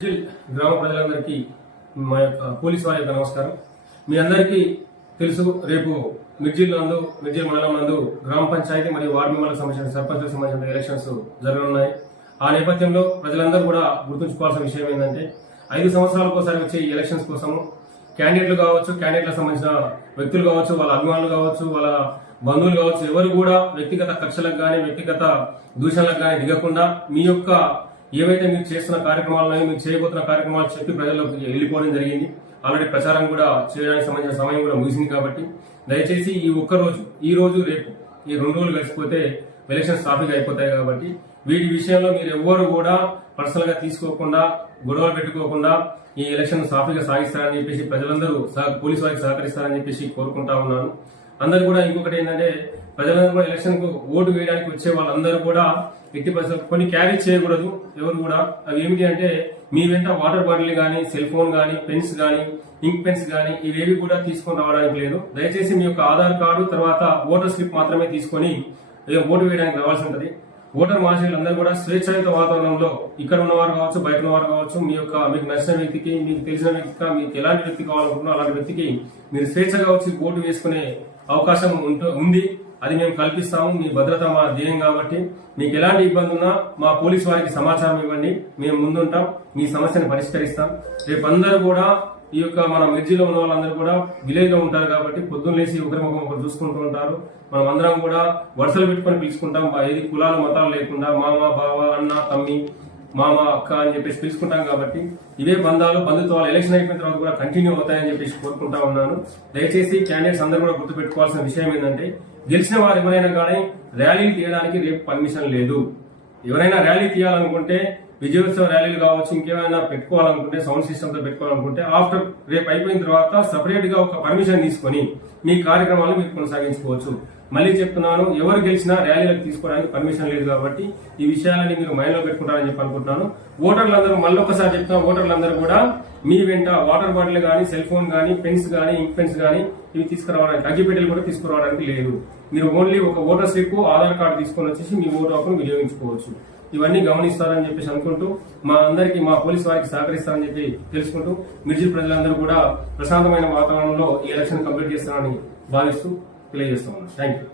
గ్రామ ప్రజలందరికీ మా యొక్క పోలీసు వారి యొక్క నమస్కారం. మీ అందరికీ తెలుసు, రేపు మిర్జిల్ మండలం నందు గ్రామ పంచాయతీ మరియు వార్డు మెంబర్లకు సంబంధించిన సర్పంచులకు సంబంధించిన ఎలక్షన్స్ జరగనున్నాయి. ఆ నేపథ్యంలో ప్రజలందరూ కూడా గుర్తుంచుకోవాల్సిన విషయం ఏంటంటే 5 సంవత్సరాలకోసారి వచ్చే ఈ ఎలక్షన్స్ కోసము క్యాండిడేట్లు కావచ్చు, క్యాండిడేట్లకు సంబంధించిన వ్యక్తులు కావచ్చు, వాళ్ళ అభిమానులు కావచ్చు, వాళ్ళ బంధువులు కావచ్చు, ఎవరు కూడా వ్యక్తిగత కక్షలకు కానీ వ్యక్తిగత దూషణలకు కానీ దిగకుండా మీ యొక్క ఏవైతే మీరు చేస్తున్న కార్యక్రమాలను మీరు చేయబోతున్న కార్యక్రమాలు చెప్పి ప్రజల్లోకి వెళ్ళిపోవడం జరిగింది. ఆల్రెడీ ప్రచారం కూడా చేయడానికి సంబంధించిన సమయం కూడా ముగిసింది. కాబట్టి దయచేసి ఈ ఒక్కరోజు, ఈ రోజు రేపు ఈ 2 రోజులు కలిసిపోతే ఎలక్షన్స్ ట్రాఫిక్ అయిపోతాయి. కాబట్టి వీటి విషయంలో మీరు ఎవ్వరు కూడా పర్సనల్ గా తీసుకోకుండా, గొడవలు పెట్టుకోకుండా ఈ ఎలక్షన్ ట్రాఫిక్ గా సాగిస్తారని చెప్పేసి ప్రజలందరూ పోలీసు వారికి సహకరిస్తారని చెప్పేసి కోరుకుంటా ఉన్నాను. అందరూ కూడా ఇంకొకటి ఏంటంటే, ప్రజలందరూ కూడా ఎలక్షన్ కు ఓటు వేయడానికి వచ్చే వాళ్ళందరూ కూడా ఎట్టి పరిస్థితులు కొన్ని క్యారీ చేయకూడదు. ఎవరు కూడా అవి ఏమిటి అంటే, మీ వెంట వాటర్ బాటిల్ గానీ, సెల్ ఫోన్ గానీ, పెన్స్ గానీ, ఇంక్ పెన్స్ గానీ ఇవేవి కూడా తీసుకొని రావడానికి లేదు. దయచేసి మీ యొక్క ఆధార్ కార్డు తర్వాత ఓటర్ స్లిప్ మాత్రమే తీసుకొని ఓటు వేయడానికి రావాల్సి ఉంటుంది. ఓటర్ మహాశయులందరూ కూడా స్వేచ్ఛాయుత వాతావరణంలో ఇక్కడ ఉన్నవారు కావచ్చు, బయట ఉన్నవారు కావచ్చు, మీకు నచ్చిన వ్యక్తికి, మీకు తెలిసిన వ్యక్తికి, మీకు ఎలాంటి వ్యక్తి కావాలనుకుంటున్నా అలాంటి వ్యక్తికి మీరు స్వేచ్ఛగా వచ్చి ఓటు వేసుకునే అవకాశం ఉంది. అది మేము కల్పిస్తాము. మీ భద్రత మా ధ్యేయం. కాబట్టి మీకు ఎలాంటి ఇబ్బంది ఉన్నా మా పోలీసు వారికి సమాచారం ఇవ్వండి, మేము ముందుంటాం, మీ సమస్యను పరిష్కరిస్తాం. రేపు అందరూ కూడా ఈ యొక్క మన మిర్జిలో ఉన్న వాళ్ళందరూ కూడా విలేజ్ లో ఉంటారు. కాబట్టి పొద్దున్న లేసి ఒకరు చూసుకుంటూ ఉంటారు. మనం అందరం కూడా వరుసలు పెట్టుకొని పిలుచుకుంటాం. ఏది కులాలు మతాలు లేకుండా మామ, బావ, అన్న, తమ్మి, మామ, అక్క అని చెప్పేసి పిలుచుకుంటాం. కాబట్టి ఇవే బంధుత్వాలు ఎలక్షన్ అయిపోయిన తర్వాత కూడా కంటిన్యూ అవుతాయని చెప్పేసి కోరుకుంటా ఉన్నాను. దయచేసి క్యాండిడేట్స్ అందరూ కూడా గుర్తుపెట్టుకోవాల్సిన విషయం ఏంటంటే, గెలిచిన వారు ఎవరైనా కానీ ర్యాలీలు తీయడానికి రేపు పర్మిషన్ లేదు. ఎవరైనా ర్యాలీ తీయాలనుకుంటే, విజయోత్సవ ర్యాలీలు కావచ్చు, ఇంకేమైనా పెట్టుకోవాలనుకుంటే, సౌండ్ సిస్టమ్ తో పెట్టుకోవాలనుకుంటే ఆఫ్టర్ రేపు అయిపోయిన తర్వాత సపరేట్ గా ఒక పర్మిషన్ తీసుకుని మీ కార్యక్రమాలు మీరు కొనసాగించుకోవచ్చు. మళ్ళీ చెప్తున్నాను, ఎవరు గెలిచినా ర్యాలీలకు తీసుకోవడానికి పర్మిషన్ లేదు. కాబట్టి ఈ విషయాలని మీరు మైండ్ లో పెట్టుకుంటారని చెప్పి అనుకుంటున్నాను. ఓటర్లందరూ మళ్ళీ ఒకసారి చెప్తున్నా, ఓటర్లందరూ కూడా మీ వెంట వాటర్ బాటిల్ గానీ, సెల్ ఫోన్ గానీ, పెన్స్ గానీ, ఇంక్ పెన్స్ గానీ ఇవి తీసుకురావడానికి, అగ్గిపెట్టెలు కూడా తీసుకురావడానికి లేదు. మీరు ఓన్లీ ఒక ఓటర్ స్లిప్, ఆధార్ కార్డు తీసుకొని వచ్చేసి మీ ఓటు హక్కును వినియోగించుకోవచ్చు. ఇవన్నీ గమనిస్తారని చెప్పేసి అనుకుంటూ, మా పోలీసు వారికి సహకరిస్తారని చెప్పి తెలుసుకుంటూ, మిర్జిల్ ప్రజలందరూ కూడా ప్రశాంతమైన వాతావరణంలో ఈ ఎలక్షన్ కంప్లీట్ చేస్తారని భావిస్తూ తెలియజేస్తామన్నా. Thank you.